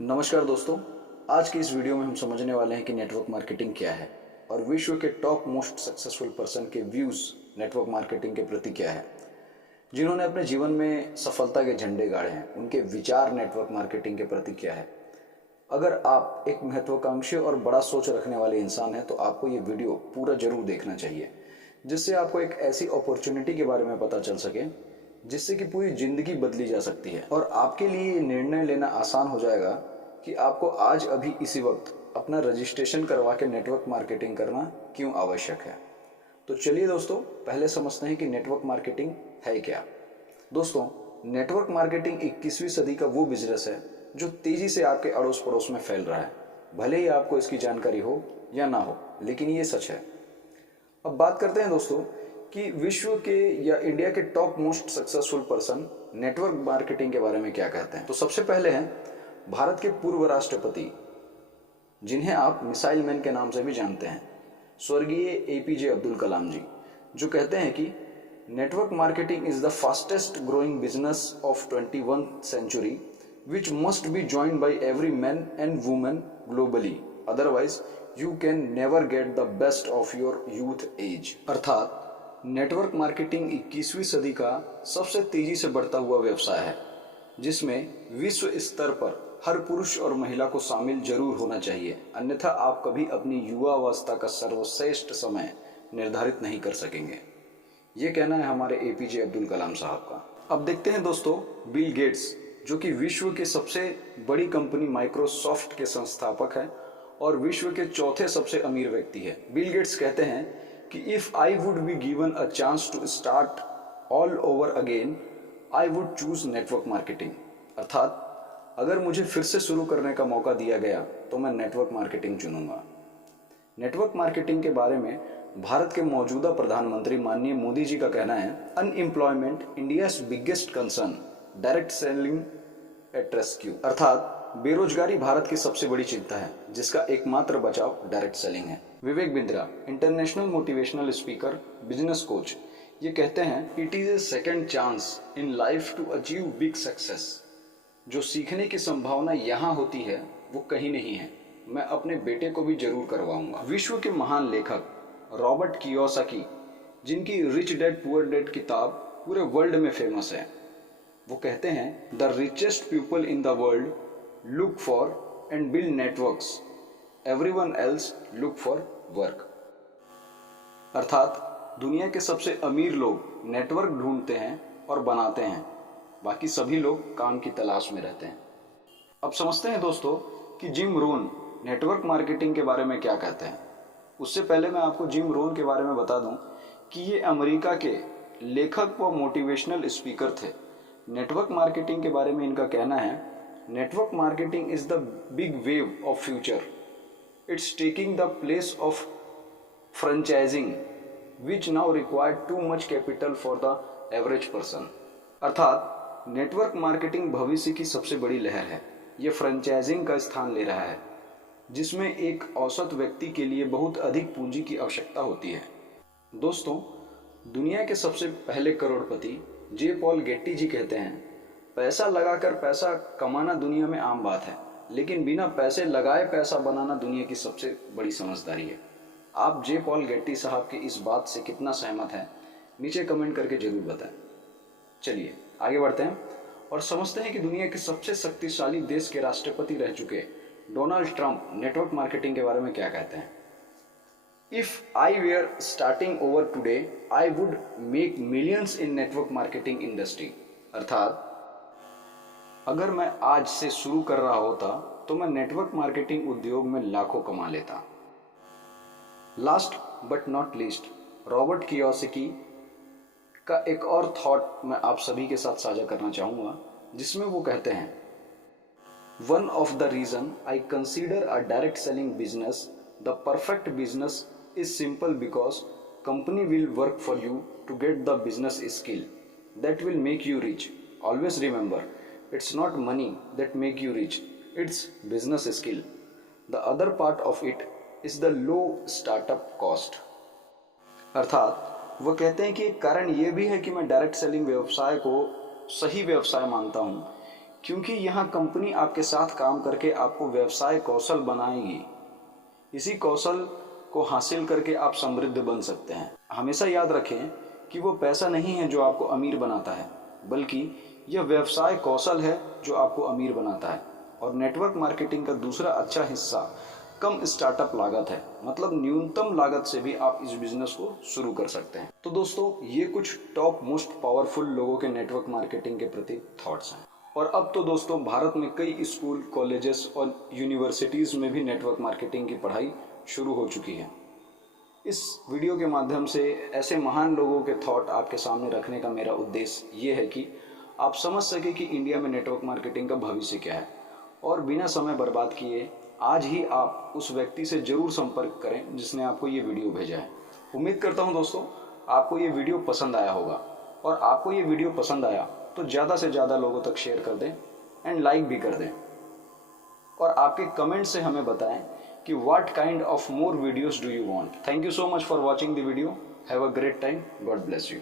नमस्कार दोस्तों, आज की इस वीडियो में हम समझने वाले हैं कि नेटवर्क मार्केटिंग क्या है और विश्व के टॉप मोस्ट सक्सेसफुल पर्सन के व्यूज़ नेटवर्क मार्केटिंग के प्रति क्या है। जिन्होंने अपने जीवन में सफलता के झंडे गाड़े हैं, उनके विचार नेटवर्क मार्केटिंग के प्रति क्या है। अगर आप एक महत्वाकांक्षी और बड़ा सोच रखने वाले इंसान हैं तो आपको ये वीडियो पूरा जरूर देखना चाहिए, जिससे आपको एक ऐसी अपॉर्चुनिटी के बारे में पता चल सके जिससे कि पूरी ज़िंदगी बदली जा सकती है और आपके लिए ये निर्णय लेना आसान हो जाएगा कि आपको आज अभी इसी वक्त अपना रजिस्ट्रेशन करवा के नेटवर्क मार्केटिंग करना क्यों आवश्यक है। तो चलिए दोस्तों, पहले समझते हैं कि नेटवर्क मार्केटिंग है क्या। दोस्तों, नेटवर्क मार्केटिंग 21वीं सदी का वो बिजनेस है जो तेज़ी से आपके अड़ोस पड़ोस में फैल रहा है। भले ही आपको इसकी जानकारी हो या ना हो, लेकिन ये सच है। अब बात करते हैं दोस्तों कि विश्व के या इंडिया के top most successful person network marketing के बारे में क्या कहते हैं। तो सबसे पहले हैं भारत के पूर्व राष्ट्रपति, जिन्हें आप मिसाइल मैन के नाम से भी जानते हैं, स्वर्गीय एपीजे अब्दुल कलाम जी, जो कहते हैं कि network marketing is the fastest growing business of 21st century which must be joined by every man and women globally, otherwise you can never get the best of your youth age. अर्थात network marketing 21वीं सदी का सबसे तेजी से बढ़ता हुआ व्यवसाय है, जिसमें विश्व स्तर पर हर पुरुष और महिला को शामिल जरूर होना चाहिए, अन्यथा आप कभी अपनी युवावस्था का सर्वश्रेष्ठ समय निर्धारित नहीं कर सकेंगे। ये कहना है हमारे एपीजे अब्दुल कलाम साहब का। अब देखते हैं दोस्तों, बिल गेट्स, जो कि विश्व के सबसे बड़ी कंपनी माइक्रोसॉफ्ट के संस्थापक हैं और विश्व के चौथे सबसे अमीर व्यक्ति है। बिल गेट्स कहते हैं कि if I would be given a chance to start all over again I would choose network marketing. अर्थात अगर मुझे फिर से शुरू करने का मौका दिया गया तो मैं नेटवर्क मार्केटिंग चुनूंगा। नेटवर्क मार्केटिंग के बारे में भारत के मौजूदा प्रधानमंत्री माननीय मोदी जी का कहना है, unemployment India's biggest concern, direct selling at rescue. अर्थात बेरोजगारी भारत की सबसे बड़ी चिंता है, जिसका एकमात्र बचाव डायरेक्ट सेलिंग है। Vivek Bindra, international motivational speaker, business coach, ये कहते हैं, it is a second chance in life to achieve big success. जो सीखने की संभावना यहाँ होती है वो कहीं नहीं है, मैं अपने बेटे को भी जरूर करवाऊंगा। विश्व के महान लेखक रॉबर्ट कियोसाकी, जिनकी रिच डैड पुअर डैड किताब पूरे वर्ल्ड में फेमस है, वो कहते हैं, the richest people in the world look for and build networks, everyone else look for work. अर्थात दुनिया के सबसे अमीर लोग नेटवर्क ढूंढते हैं और बनाते हैं, बाकी सभी लोग काम की तलाश में रहते हैं। अब समझते हैं दोस्तों कि जिम रोहन नेटवर्क मार्केटिंग के बारे में क्या कहते हैं। उससे पहले मैं आपको जिम रोहन के बारे में बता दूं कि ये अमेरिका के लेखक व मोटिवेशनल स्पीकर थे। नेटवर्क मार्केटिंग के बारे में इनका कहना है, network marketing is the big wave of future, it's taking the place of franchising which now require too much capital for the average person. अर्थात नेटवर्क मार्केटिंग भविष्य की सबसे बड़ी लहर है। ये फ्रेंचाइजिंग का स्थान ले रहा है, जिसमें एक औसत व्यक्ति के लिए बहुत अधिक पूंजी की आवश्यकता होती है। दोस्तों, दुनिया के सबसे पहले करोड़पति जे पॉल गेट्टी जी कहते हैं, पैसा लगाकर पैसा कमाना दुनिया में आम बात है, लेकिन बिना पैसे लगाए पैसा बनाना दुनिया की सबसे बड़ी समझदारी है। आप जे पॉल गेट्टी साहब की इस बात से कितना सहमत हैं, नीचे कमेंट करके जरूर बताएं। चलिए आगे बढ़ते हैं और समझते हैं कि दुनिया के सबसे शक्तिशाली देश के राष्ट्रपति रह चुके डोनाल्ड ट्रंप नेटवर्क मार्केटिंग के बारे में क्या कहते हैं। If I were starting over today I would make millions in network marketing industry. अर्थात अगर मैं आज से शुरू कर रहा होता तो मैं नेटवर्क मार्केटिंग उद्योग में लाखों कमा लेता। Last but not least, Robert Kiyosaki का एक और थॉट मैं आप सभी के साथ साझा करना चाहूँगा, जिसमें वो कहते हैं, one of the reason I consider a direct selling business the perfect business is simple because company will work for you to get the business skill that will make you rich. Always remember, it's not money that make you rich, it's business skill. The other part of it is the low startup cost. अर्थात वो कहते हैं कि एक कारण ये भी है कि मैं डायरेक्ट सेलिंग व्यवसाय को सही व्यवसाय मानता हूँ, क्योंकि यहाँ कंपनी आपके साथ काम करके आपको व्यवसाय कौशल बनाएगी। इसी कौशल को हासिल करके आप समृद्ध बन सकते हैं। हमेशा याद रखें कि वो पैसा नहीं है जो आपको अमीर बनाता है, बल्कि यह व्यवसाय कौशल है जो आपको अमीर बनाता है। और नेटवर्क मार्केटिंग का दूसरा अच्छा हिस्सा कम स्टार्टअप लागत है, मतलब न्यूनतम लागत से भी आप इस बिजनेस को शुरू कर सकते हैं। तो दोस्तों, ये कुछ टॉप मोस्ट पावरफुल लोगों के नेटवर्क मार्केटिंग के प्रति थॉट्स हैं। और अब तो दोस्तों, भारत में कई स्कूल, कॉलेजेस और यूनिवर्सिटीज़ में भी नेटवर्क मार्केटिंग की पढ़ाई शुरू हो चुकी है। इस वीडियो के माध्यम से ऐसे महान लोगों के थॉट आपके सामने रखने का मेरा उद्देश्य ये है कि आप समझ सके कि इंडिया में नेटवर्क मार्केटिंग का भविष्य क्या है। और बिना समय बर्बाद किए आज ही आप उस व्यक्ति से ज़रूर संपर्क करें जिसने आपको ये वीडियो भेजा है। उम्मीद करता हूँ दोस्तों, आपको ये वीडियो पसंद आया होगा। और आपको ये वीडियो पसंद आया तो ज़्यादा से ज़्यादा लोगों तक शेयर कर दें एंड लाइक भी कर दें। और आपके कमेंट से हमें बताएं कि what kind of more videos do you want. Thank you so much for watching the video. Have a great time. God bless you.